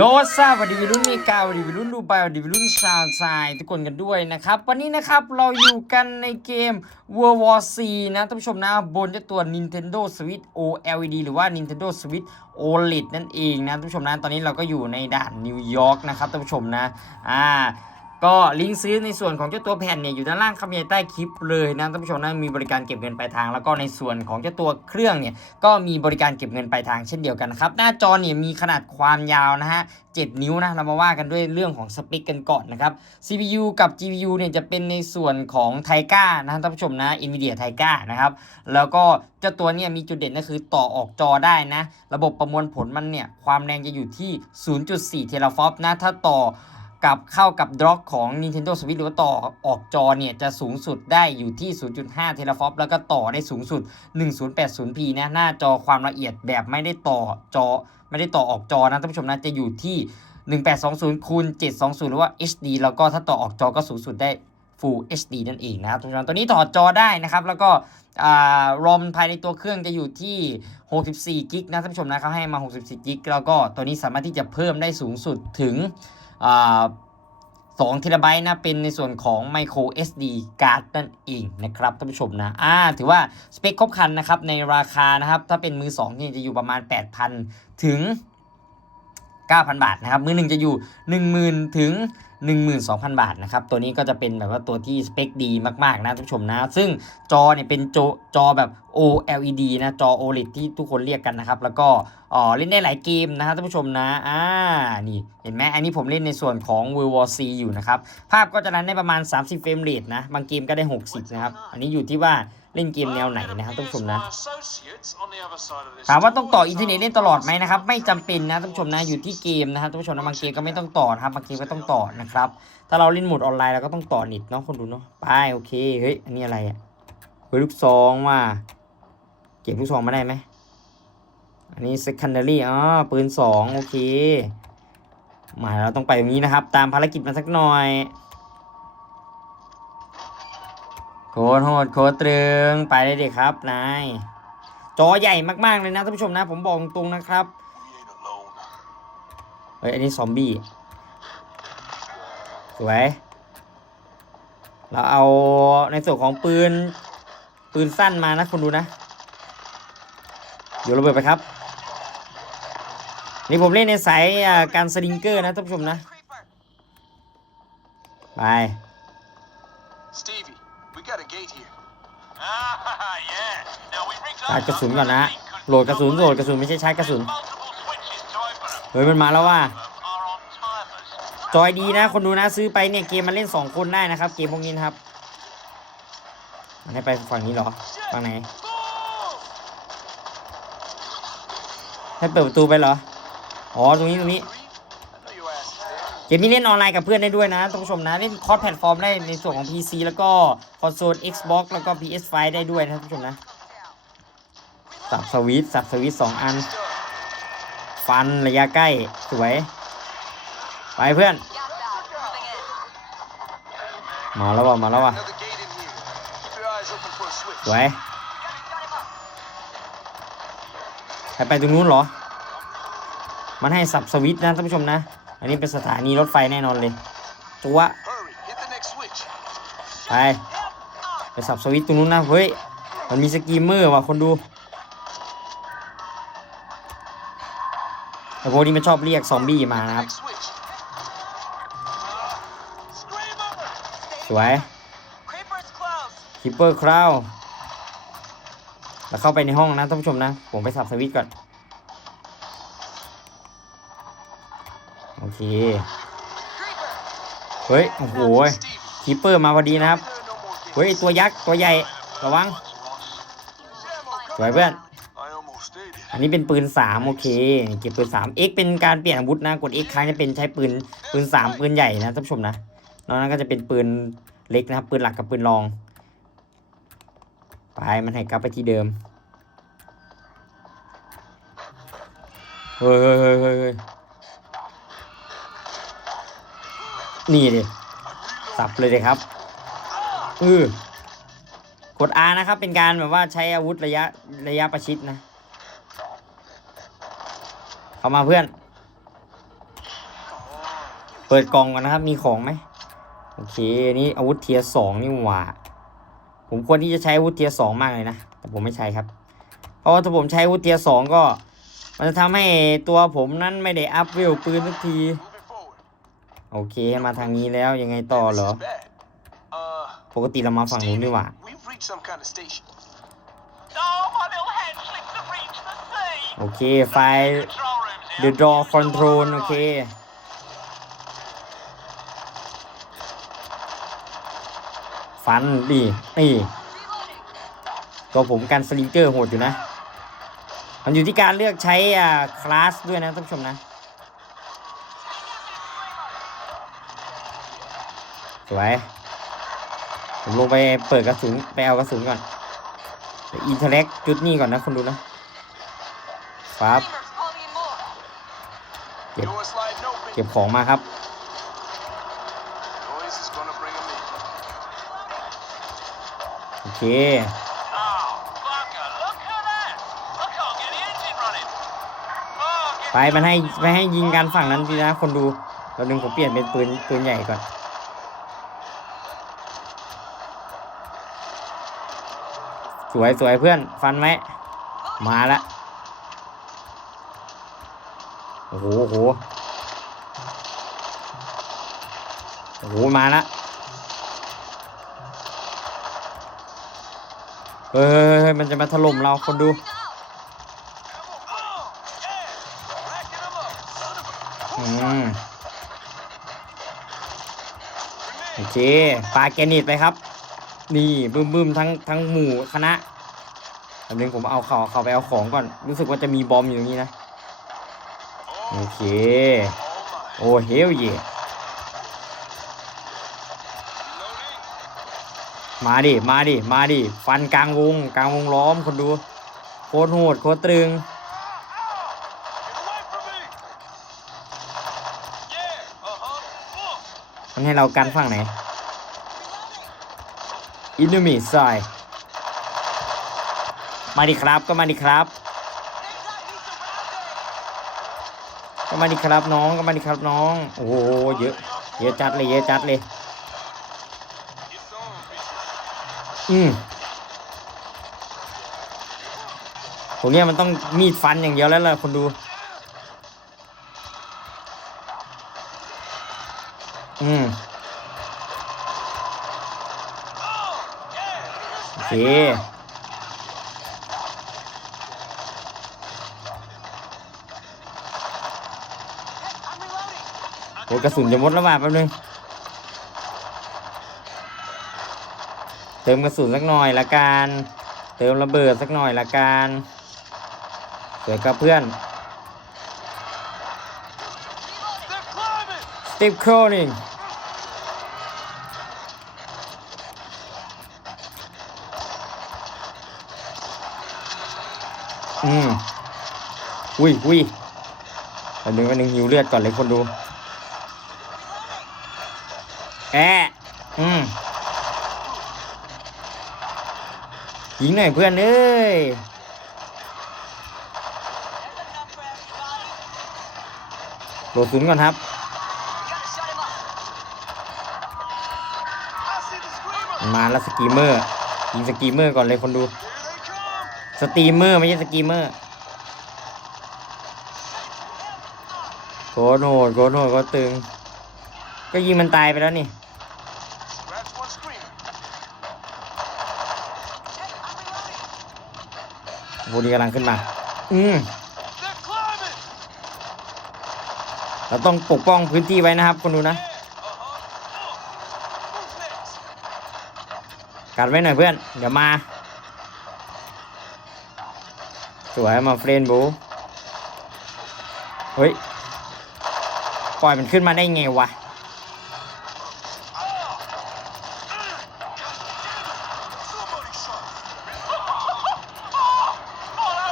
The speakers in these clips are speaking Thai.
โยซาสวัสดีวัยรุ่นเมกาวัสดีวัยรุ่นดูไบวัสดีวัยรุ่นซาวด์ไซทุกคนกันด้วยนะครับ วันนี้นะครับเราอยู่กันในเกม World War C นะท่านผู้ชมนะบนเจ้าตัว Nintendo Switch OLED หรือว่า Nintendo Switch OLED นั่นเองนะท่านผู้ชมนะตอนนี้เราก็อยู่ในด่านนิวยอร์กนะครับท่านผู้ชมนะอ่า ก็ลิงก์ซื้อในส่วนของเจ้าตัวแผ่นเนี่ยอยู่ด้านล่างคำใหญ่ใต้คลิปเลยนะท่านผู้ชมนะมีบริการเก็บเงินปลายทาง แล้วก็ในส่วนของเจ้าตัวเครื่องเนี่ยก็มีบริการเก็บเงินปลายทางเช่นเดียวกันครับ หน้าจอเนี่ยมีขนาดความยาวนะฮะ7นิ้วนะเรามาว่ากันด้วยเรื่องของสเปคกันก่อนนะครับ CPU กับ GPU เนี่ยจะเป็นในส่วนของไทก้านะท่านผู้ชมนะ NVIDIA ไทก้านะครับแล้วก็เจ้าตัวเนี่ยมีจุดเด่นก็คือต่อออกจอได้นะ ระบบประมวลผลมันเนี่ยความแรงจะอยู่ที่ 0.4 เทราฟอปนะถ้าต่อ กับเข้ากับดร็อกของ Nintendo Switch หรือว่าต่อออกจอเนี่ย จะสูงสุดได้อยู่ที่ 0.5 เทราฟอปแล้วก็ต่อได้สูงสุด 1080p นะ หน้าจอความละเอียดแบบไม่ได้ต่อจอ ไม่ได้ต่อออกจอนะท่านผู้ชมนะ จะอยู่ที่ 1820คูณ720 หรือว่า HD แล้วก็ถ้าต่อออกจอก็สูงสุดได้ Full HD นั่นเองนะครับทุกท่านตัวนี้ถอจอได้นะครับ แล้วก็รอมภายในตัวเครื่องจะอยู่ที่ 64กิกนะท่านผู้ชมนะเขาให้มา 64กิกแล้วก็ตัวนี้สามารถที่จะเพิ่มได้สูงสุดถึง สองเทราไบต์นะเป็นในส่วนของ micro SD card นั่นเองนะครับท่านผู้ชมนะอ่าถือว่าสเปคครบคันนะครับในราคานะครับถ้าเป็นมือ2นี่จะอยู่ประมาณ 8,000 ถึง 9,000 บาทนะครับมือหนึ่งจะอยู่ 10,000 ถึง 12,000 บาทนะครับ ตัวนี้ก็จะเป็นแบบว่าตัวที่สเปคดีมากๆนะท่านผู้ชมนะ ซึ่งจอเนี่ยเป็นจอจอแบบ OLED นะจอ OLED ที่ทุกคนเรียกกันนะครับ แล้วก็อ๋อเล่นได้หลายเกมนะครับท่านผู้ชมนะอ่านี่เห็นไหมอันนี้ผมเล่นในส่วนของ World War C อยู่นะครับ ภาพก็จะรันได้ประมาณ 30 เฟรมเรทนะ บางเกมก็ได้ 60 นะครับ อันนี้อยู่ที่ว่าเล่นเกมแนวไหนนะครับท่านผู้ชมนะถามว่าต้องต่ออินเทอร์เน็ตเล่นตลอดไหมนะครับ ไม่จำเป็นนะท่านผู้ชมนะอยู่ที่เกมนะครับท่านผู้ชมนะบางเกมก็ไม่ต้องต่อนะครับบางเกมก็ต้องต่อนะครับ ถ้าเราเล่นโหมดออนไลน์เราก็ต้องต่อน็ตเนาะคนดูเนาะไปโอเคเฮ้ยอันนี้อะไรอะเฮ้ยลูกซองว่าเก็บลูกซองมาได้ไหมอันนี้ secondary อ๋อปืนสองโอเคมาเราต้องไปตรงนี้นะครับ ตามภารกิจมาสักหน่อยโคตรโหดโคตรตรึงไปเลยเด็กครับนายจอใหญ่มากๆเลยนะท่านผู้ชมนะ ผมบอกตรงนะครับเฮ้ยอันนี้ซอมบี้ สวย เราเอาในส่วนของปืน ปืนสั้นมานะคนดูนะ เดี๋ยวระเบิดไปครับ นี่ผมเล่นในสายอ่าการสลิงเกอร์นะท่านผู้ชมนะ ไป Stevie, we got a gate here. ชาร์จกระสุนก่อนนะ โหลดกระสุน โหลดกระสุนไม่ใช่ชาร์จกระสุน เฮ้ยมันมาแล้วว่า จอยดีนะ คนดูนะซื้อไปเนี่ยเกมมันเล่น2คนได้นะครับ เกมพวกนี้นะครับมันให้ไปฝั่งนี้เหรอฝั่งไหนให้เปิดประตูไปเหรออ๋อตรงนี้ตรงนี้เกมนี้เล่นออนไลน์กับเพื่อนได้ด้วยนะท่านผู้ชมนะเล่นคอร์สแพลตฟอร์มได้ในส่วนของ PC แล้วก็คอนโซล Xbox แล้วก็ PS5 ได้ด้วยนะท่านผู้ชมนะสับสวิตสับสวิตสองอัน ฟันระยะใกล้สวย ไปเพื่อน มาแล้วว่ะมาแล้วว่ะสวยไปไปตรงนู้นเหรอ มันให้สับสวิตนะท่านผู้ชมนะ อันนี้เป็นสถานีรถไฟแน่นอนเลยจัวไปไปสับสวิตตรงนู้นนะเฮ้ยมันมีสกีมเมอร์ว่ะคนดูแต่พวกนี้มันชอบเรียกซอมบี้มานะครับ สวยคิปเปอร์คราวแล้วเข้าไปในห้องนะท่านผู้ชมนะ ผมไปสับสวิตก่อน โอเค เฮ้ย โอ้โหคิปเปอร์มาพอดีนะครับ เฮ้ย ตัวยักษ์ ตัวใหญ่ ระวัง สวยเพื่อน อันนี้เป็นปืนสามโอเค เก็บปืนสาม X เป็นการเปลี่ยนอาวุธนะ กด X ครั้งจะเป็นใช้ปืน ปืนสามปืนใหญ่นะท่านผู้ชมนะ นอกนั้นก็จะเป็นปืนเล็กนะครับ ปืนหลักกับปืนรอง ไปมันให้กลับไปที่เดิม เฮ้ยเฮ้ยเฮ้ยเฮ้ยนี่ดิสับเลยเลยครับอือกด R นะครับ เป็นการแบบว่าใช้อาวุธระยะระยะประชิดนะ เข้ามาเพื่อน เปิดกล่องก่อนนะครับ มีของไหม โอเคนี่อาวุธเทียสองนี่หว่า ผมควรที่จะใช้อาวุธเทียสองมากเลยนะ แต่ผมไม่ใช้ครับ เพราะว่าถ้าผมใช้อาวุธเทียสองก็ มันจะทำให้ตัวผมนั้นไม่ได้อัพเวปืนสักที โอเคมาทางนี้แล้วยังไงต่อเหรอ ปกติเรามาฝั่งนู้นดีกว่าโอเคไฟ The Draw Control โอเค ฟันดินี่ตัวผมกันสลิงเกอร์โหดอยู่นะ มันอยู่ที่การเลือกใช้อ่าคลาสด้วยนะท่านผู้ชมนะ สวย ผมลงไปเปิดกระสุนไปเอากระสุนก่อนอินเทเล็กจุดนี้ก่อนนะคนดูนะครับ Yep. Door sliding open. เก็บของมาครับ running. Oh, get ไปมันให้ไม่ให้ยิงกันฝั่งนั้นดีนะ คนดูเราดึงผมเปลี่ยนเป็นปืนปืนใหญ่ก่อนสวยสวยเพื่อนฟันไหมมาละโอ้โหโอ้โหโอ้โหมาละ เฮ้ยมันจะมาถล่มเราคนดู อืมโอเคปลาแกนิตไปครับ นี่บึ้มบึมทั้งทั้งหมู่คณะแป๊บนึงผมเอาเขาเขาไปเอาของก่อน รู้สึกว่าจะมีบอมอยู่ตรงนี้นะ โอเค โอ้เฮลเย มาดิ มาดิ มาดิ ฟันกลางวง กลางวงล้อมคนดู โคตรโหดโคตรตรึง มันให้เรากันฝั่งไหน อินดูมิซอย มาดิครับ ก็มาดิครับ ก็มาดิครับน้อง ก็มาดิครับน้อง โอ้โห เยอะ เยอะจัดเลย เยอะจัดเลย อืมตรงเนี้ยมันต้องมีดฟันอย่างเดียวแล้วล่ะคนดู อืมโอเคโอ้กระสุนจะหมดแล้วว่ะแป๊บนึง ติมกระสุนสักหน่อยละกัน เติมระเบิดสักหน่อยละกันสวยกับเพื่อนสตีฟโครนิงอืมอุ้ยอุ้ยอันหนึ่งอันหนึ่งหิวเลือดก่อนเลยคนดู แอะอืม ยิงหน่อยเพื่อนเอ้ยโหลดศูนย์ก่อนครับ มาแล้วสกีเมอร์ ยิงสกีเมอร์ก่อนเลยคนดู สตรีมเมอร์ไม่ใช่สกีเมอร์โคตรโหดโคตรโหดโคตรตึง ก็ยิงมันตายไปแล้วนี่ โหดีกำลังขึ้นมา อืม They're climbing. เราต้องปกป้องพื้นที่ไว้นะครับคนดูนะ Yeah. Uh-huh. Oh. Who's next? กัดไว้หน่อยเพื่อน เดี๋ยวมา สวยมาเฟรนบูเฮ้ย ปล่อยมันขึ้นมาได้ไงวะ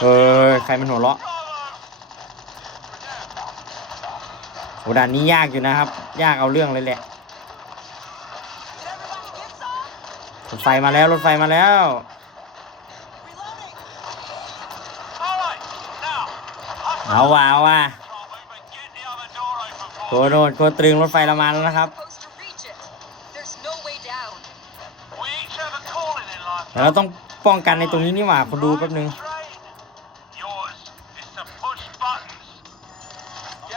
เออใครมันหัวเราะโหด่านนี้ยากอยู่นะครับ ยากเอาเรื่องเลยแหละรถไฟมาแล้วรถไฟมาแล้วเอาว่ะเอาว่ะโคโนนโคตรึงรถไฟเรามาแล้วนะครับแต่เราต้องป้องกันในตรงนี้นี่หว่าคนดูแป๊บนึง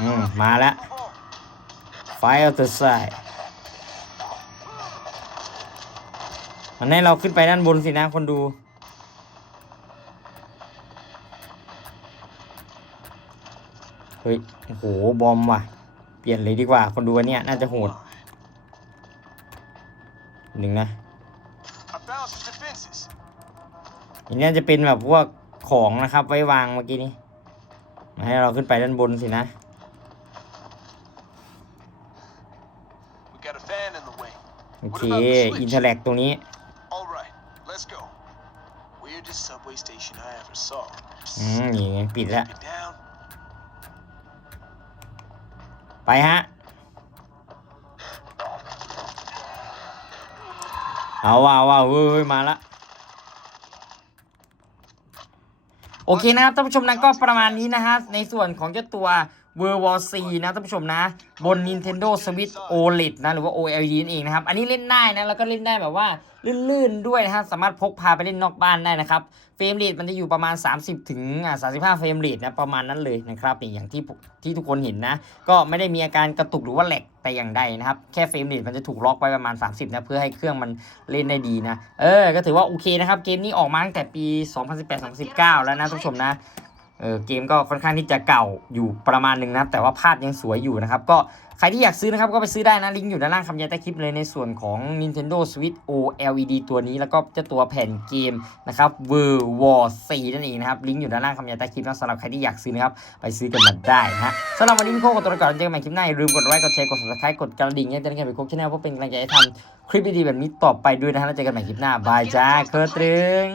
อืม มาแล้วไฟเอาตัวไซมันให้เราขึ้นไปด้านบนสินะคนดู เฮ้ย โอ้โห บอมว่ะ เปลี่ยนเลยดีกว่า คนดูอันเนี้ยน่าจะโหดหนึ่งนะอันนี้จะเป็นแบบพวกของนะครับ ไว้วางเมื่อกี้นี้ มาให้เราขึ้นไปด้านบนสินะ โอเค อินเทอร์แลกตรงนี้ All right, let's go. Weirdest subway station I ever saw. อืมนี่ไงปิดแล้ว Get down. ไปฮะ เอาว่าเอาว่าเว้ยมาละ โอเคนะครับท่านผู้ชมนะก็ประมาณนี้นะฮะในส่วนของเจ้าตัว World War C นะท่านผู้ชมนะ บน Nintendo Switch OLED นะ หรือว่า OLED นั่นเองนะครับ อันนี้เล่นได้นะ แล้วก็เล่นได้แบบว่า ลื่นๆด้วยนะฮะสามารถพกพาไปเล่นนอกบ้านได้นะครับ เฟรมเรทมันจะอยู่ประมาณ 30 ถึงอ่า35 เฟรมเรทนะ ประมาณนั้นเลยนะครับนี่อย่างที่ที่ทุกคนเห็นนะ ก็ไม่ได้มีอาการกระตุกหรือว่าแหลกแต่อย่างใดนะครับ แค่เฟรมเรทมันจะถูกล็อกไว้ประมาณ 30 นะ เพื่อให้เครื่องมันเล่นได้ดีนะ เออ ก็ถือว่าโอเคนะครับ เกมนี้ออกมาตั้งแต่ปี 2018-2019 แล้วนะท่านผู้ชมนะ เออเกมก็ค่อนข้างที่จะเก่าอยู่ประมาณหนึ่งนะครับ แต่ว่าภาพยังสวยอยู่นะครับ ก็ใครที่อยากซื้อนะครับก็ไปซื้อได้นะลิงก์อยู่ด้านล่างคำยันใต้คลิปเลยในส่วนของ Nintendo Switch OLED ตัวนี้แล้วก็เจ้าตัวแผ่นเกมนะครับ World War 4นั่นเองนะครับลิงก์อยู่ด้านล่างคำยันใต้คลิปนะสำหรับใครที่อยากซื้อนะครับไปซื้อกันมาได้นะสำหรับวันนี้พี่โคกกับตัวก่อนเจอกันใหม่คลิปหน้าอย่าลืมกดไลค์กดแชร์กด subscribe กดกระดิ่งให้ได้กันไปโคกชาแนลเพื่อเป็นกำลังใจให้ทำคลิปดีๆแบบนี้ต่อไปด้วยนะฮะแล้วเจอกันใหม่คลิปหน้าบายจ้าเคอร์ตรึง